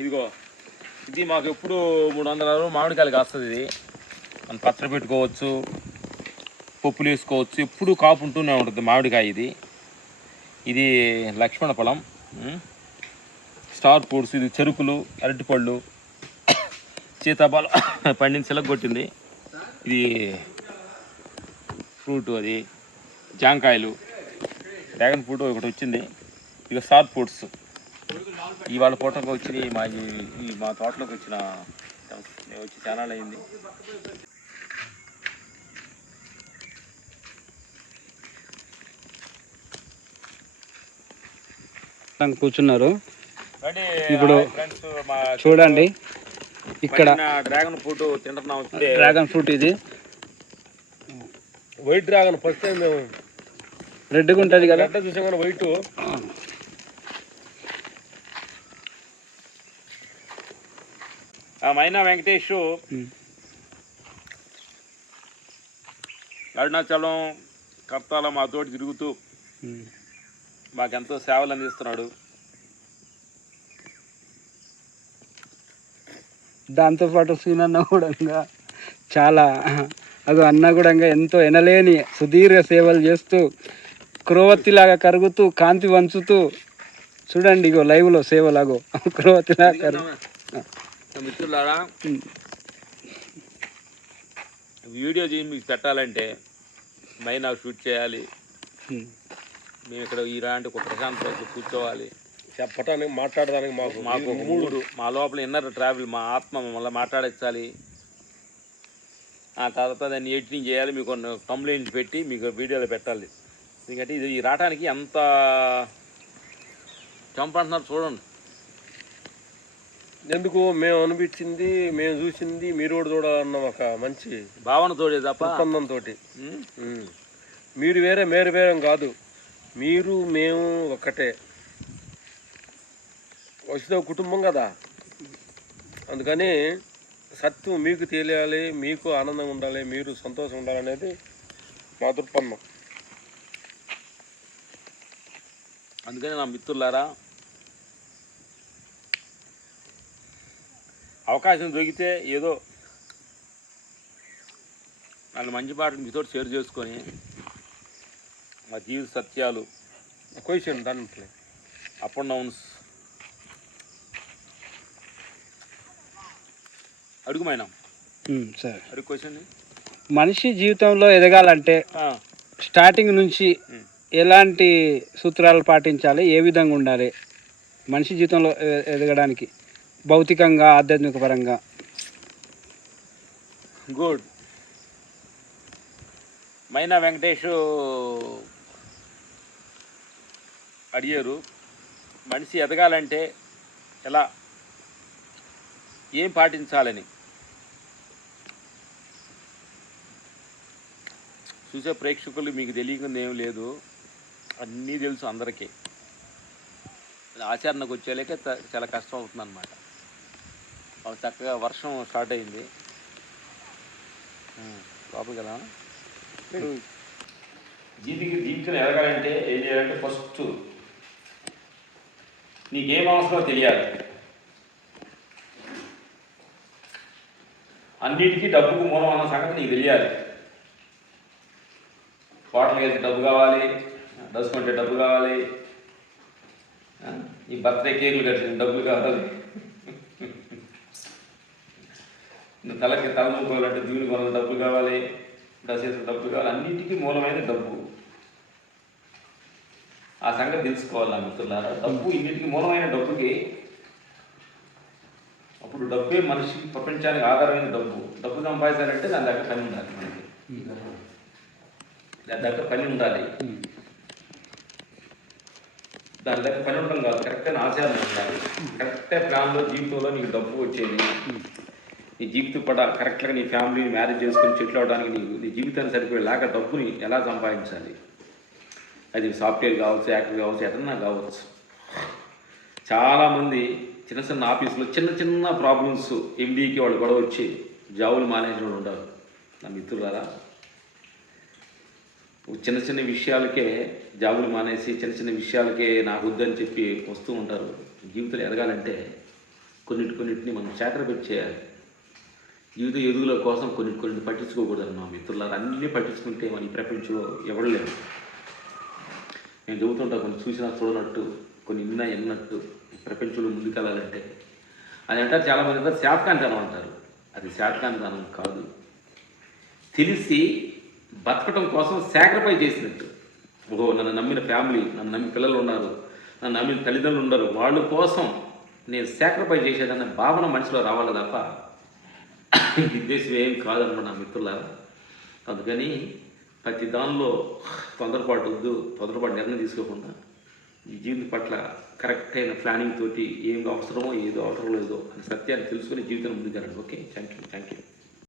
ఇదిగో ఇది మాకు ఎప్పుడు మూడు వందల అరవై మామిడికాయలు కాస్తుంది ఇది. మనం పచ్చడి పెట్టుకోవచ్చు పప్పులు వేసుకోవచ్చు ఎప్పుడు కాపు ఉంటూనే ఉంటుంది మామిడికాయ ఇది. ఇది లక్ష్మణ ఫలం స్టార్ ఫ్రూట్స్ ఇది చెరుకులు అరటిపళ్ళు సీతాఫలం పండిన కొట్టింది. ఇది ఫ్రూట్ అది జాంకాయలు డ్రాగన్ ఫ్రూట్ ఒకటి వచ్చింది. ఇక స్టార్ ఫ్రూట్స్. ఇవాళ పూటకు వచ్చి మా ఈ- మా తోటలోకి వచ్చిన నేను వచ్చి చాలా అయింది. కూర్చున్నారు. ఇప్పుడు చూడండి ఇక్కడ డ్రాగన్ ఫ్రూట్ తింటున్నాం. డ్రాగన్ ఫ్రూట్ ఇది. వైట్ డ్రాగన్ ఫస్ట్ టైం మేము రెడ్గా ఉంటుంది కదా? చూసాం వైట్. మైనా వెంకటేష్. అరుణాచలం కర్తాల మా తోటి తిరుగుతూ. మాకెంతో సేవలు అందిస్తున్నాడు దాంతోపాటు సీనన్న కూడా చాలా అది అన్న కూడా ఎంతో ఎనలేని సుదీర్ఘ సేవలు చేస్తూ క్రోవత్తిలాగా కరుగుతూ కాంతి వంచుతూ చూడండి ఇగో లైవ్లో సేవలాగో క్రోవత్తిలాగా కరుగు మిత్రులారా. వీడియో చేసి మీకు పెట్టాలంటే మైనా షూట్ చేయాలి. మేము ఇక్కడ ఇలాంటి ఒక ప్రశాంతత కూర్చోవాలి. చెప్పటానికి మాట్లాడడానికి మాకు మాకు ఒక మూడు మా లోపల ఇన్నర్ ట్రావెల్ మా ఆత్మ మమ్మల్ని మాట్లాడించాలి ఆ తర్వాత దాన్ని ఎడిటింగ్ చేయాలి మీకు కొన్ని కంప్లైంట్ పెట్టి మీకు వీడియోలో పెట్టాలి. ఎందుకంటే ఇది ఈ రావడానికి ఎంత చంపంటున్నారు చూడండి. ఎందుకు మేము అనిపించింది మేము చూసింది మీరు కూడా చూడాలన్న ఒక మంచి భావన తోడే తప్ప ఒప్పందంతో? మీరు వేరే మేరు వేరం కాదు. మీరు మేము ఒక్కటే వచ్చిన కుటుంబం కదా. అందుకని సత్యం మీకు తెలియాలి మీకు ఆనందంగా ఉండాలి మీరు సంతోషం ఉండాలనేది మా దృక్పథం. అందుకని నా మిత్రులారా అవకాశం దొరికితే ఏదో నన్ను మంచి పాటలు మీతో షేర్ చేసుకొని మా జీవిత సత్యాలు క్వశ్చన్ దాంట్లో అప్ అండ్ డౌన్స్ అడుగుమైనా సరే. అడుగు క్వశ్చన్ మనిషి జీవితంలో ఎదగాలంటే స్టార్టింగ్ నుంచి. ఎలాంటి సూత్రాలు పాటించాలి? ఏ విధంగా ఉండాలి? మనిషి జీవితంలో ఎదగడానికి. భౌతికంగా ఆధ్యాత్మిక పరంగా. గుడ్ మైనా వెంకటేష్ అడిగారు మనిషి ఎదగాలంటే ఎలా? ఏం పాటించాలని? చూసే ప్రేక్షకులు మీకు తెలియకుండా ఏం లేదు. అన్నీ తెలుసు అందరికీ. ఆచరణకు వచ్చేలేక చాలా కష్టం అవుతుంది చక్కగా వర్షం స్టార్ట్ అయింది. లోపలికి కదా జీవికి జీవితం ఎదగాలంటే ఏం చేయాలంటే ఫస్ట్ నీకేం అవసరమో తెలియాలి. అన్నిటికీ డబ్బుకు మూలం అన్న సంగతి నీకు తెలియాలి. హోటల్కి వెళ్తే డబ్బు కావాలి డ్రెస్ కొంటే డబ్బు కావాలి. ఈ బర్త్డే కేకులు కట్టిన డబ్బులు కావాలి. నువ్వు తలకి తల నూకోవాలంటే దీవుని కొనాలి డబ్బులు కావాలి దశ డబ్బు కావాలి అన్నిటికీ మూలమైన డబ్బు. ఆ సంగతి తెలుసుకోవాలి నా మిత్రులారా. డబ్బు ఇన్నిటికీ మూలమైన డబ్బుకి అప్పుడు డబ్బే మనిషికి ప్రపంచానికి ఆధారమైన డబ్బు. డబ్బు సంపాదించాలంటే దాని దగ్గర పని ఉండాలి మనకి. దాని దగ్గర పని ఉండాలి. దాని దగ్గర పని ఉండడం కాదు కరెక్ట్ ఆచారం ఉండాలి. కరెక్ట్ ప్లాన్లో జీవితంలో నీకు డబ్బు వచ్చేది. నీ జీవితం పడ కరెక్ట్గా నీ ఫ్యామిలీని మ్యారేజ్ చేసుకొని చెట్లు అవడానికి నీకు నీ జీవితాన్ని సరిపోయే లేక డబ్బుని ఎలా సంపాదించాలి? అది సాఫ్ట్వేర్ కావచ్చు యాక్టర్ కావచ్చు ఎటన్నా కావచ్చు. చాలామంది చిన్న చిన్న ఆఫీసులో చిన్న చిన్న ప్రాబ్లమ్స్ ఎండీకి వాళ్ళు గొడవ వచ్చి జాబులు మానేసిన వాళ్ళు ఉండరు నా మిత్రులారా చిన్న చిన్న విషయాలకే జాబులు మానేసి చిన్న చిన్న విషయాలకే నాకు వద్దని చెప్పి వస్తూ ఉంటారు. జీవితంలో ఎదగాలంటే కొన్నిటి కొన్నిటిని మనం చేతరపెట్టి చేయాలి. జీవిత ఎదుగుల కోసం కొన్ని కొన్ని పట్టించుకోకూడదు మా మిత్రులారు. అన్నీ పట్టించుకుంటే మన ఈ ప్రపంచంలో ఎవరు లేరు. నేను చెబుతుంటా కొన్ని చూసినా చూడనట్టు కొన్ని విన్నా ఎన్నట్టు ప్రపంచంలో ముందుకెళ్ళాలంటే. అది అంటారు చాలామంది. అంటారు శాతకాంతనం అంటారు. అది శాతకాంతనం కాదు. తెలిసి బతకటం కోసం సాక్రిఫైస్ చేసినట్టు. ఓహో నన్ను నమ్మిన ఫ్యామిలీ నన్ను నమ్మిన పిల్లలు ఉన్నారు నన్ను నమ్మిన తల్లిదండ్రులు ఉన్నారు. వాళ్ళ కోసం నేను సాక్రిఫైస్ చేసేదన్న భావన మనసులో రావాలి తప్ప ఈ ఏం కాదన్నమాట నా మిత్రులారా. అందుకని ప్రతి దానిలో తొందరపాటు వద్దు తొందరపాటు నిర్ణయం తీసుకోకుండా ఈ జీవితం పట్ల కరెక్ట్ అయిన ప్లానింగ్ తోటి ఏం అవసరమో ఏదో అవసరం లేదో అని సత్యాన్ని తెలుసుకుని జీవితం ముందుకెళ్ళండి. Okay thank you thank you